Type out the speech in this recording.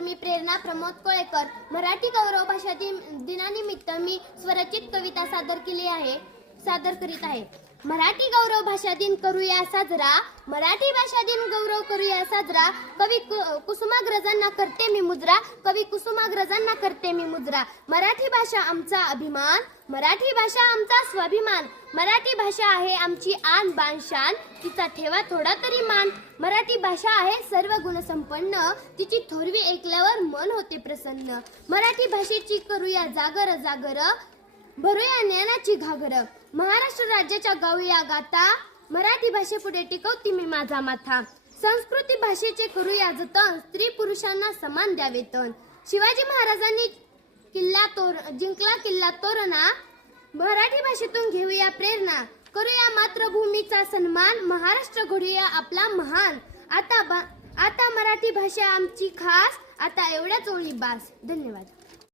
मी प्रेरणा प्रमोद कोळेकर. मराठी गौरव भाषा दिनानिमित्त मी स्वरचित कविता सादर करीत आहे. मराठी गौरव भाषा दिन करूया साजरा, मराठी भाषा दिन गौरव करूया साजरा. कवी कुसुमाग्रजांना करते मी मुजरा, कवी कुसुमाग्रजांना करते मी मुजरा. मराठी भाषा आमचा अभिमान, मराठी भाषा आमचा स्वाभिमान. मराठी भाषा आहे आमची आन बान शान, तिचा ठेवा थोडा तरी मान. मराठी भाषा आहे सर्व गुण संपन्न, तिची थोरवी ऐकल्यावर मन होते प्रसन्न. मराठी भाषेची करूया जागर जागर, भरूया ज्ञानाची घागर. महाराष्ट्र राज्याच्या गाऊया गाता, मराठी भाषेपुढे टिकवती मी माझा माथा. संस्कृती भाषेचे करूया जतन, स्त्री पुरुषांना समान द्या वेतन. शिवाजी महाराजांनी जिंकला किल्ला तोरणा, मराठी भाषेतून घेऊया प्रेरणा. करूया मातृभूमीचा सन्मान, महाराष्ट्र घडूया आपला महान. आता मराठी भाषा आमची खास, आता एवढ्याच ओळी बास. धन्यवाद.